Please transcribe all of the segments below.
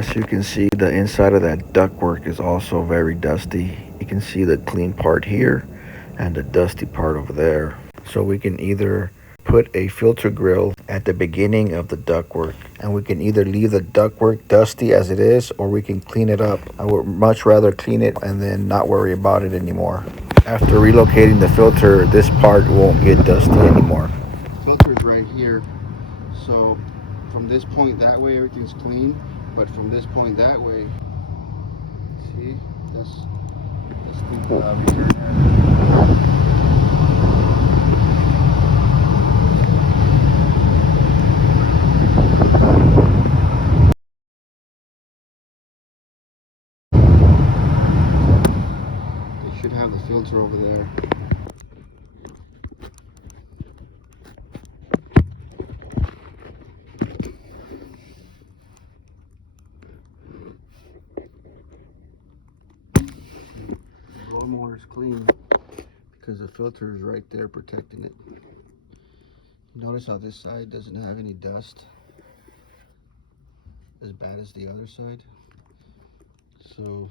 As you can see, the inside of that ductwork is also very dusty. You can see the clean part here and the dusty part over there. So we can either put a filter grill at the beginning of the ductwork, and we can either leave the ductwork dusty as it is, or we can clean it up. I would much rather clean it and then not worry about it anymore. After relocating the filter, this part won't get dusty anymore. Filter's right here, so from this point that way everything's clean, but from this point that way, see, that's the return head. Should have the filter over there. The lawnmower is clean because the filter is right there protecting it. Notice how this side doesn't have any dust as bad as the other side. So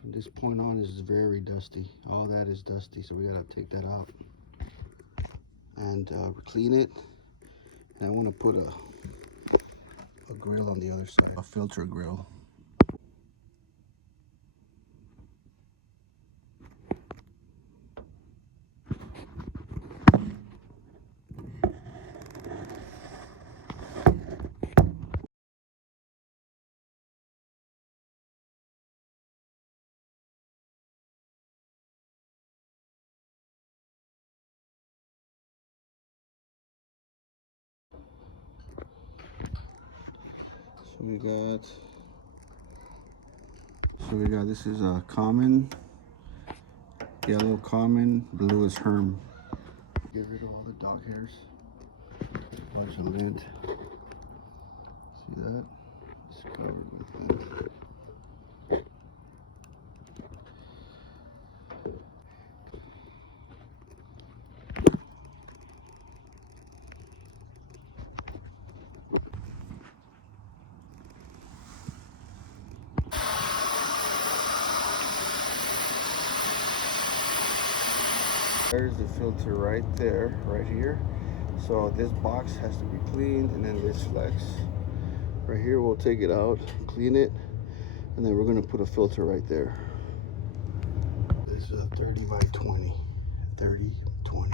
from this point on is very dusty. All that is dusty, so we gotta take that out and clean it. And I want to put a grill on the other side, a filter grill. So we got this is a common, yellow common, blue is Herm. Get rid of all the dog hairs. There's a lid. See that? It's covered with lint. There's the filter right there, right here. So this box has to be cleaned, and then this flex right here, we'll take it out, clean it, and then we're gonna put a filter right there. This is a 30 by 20, 30, 20.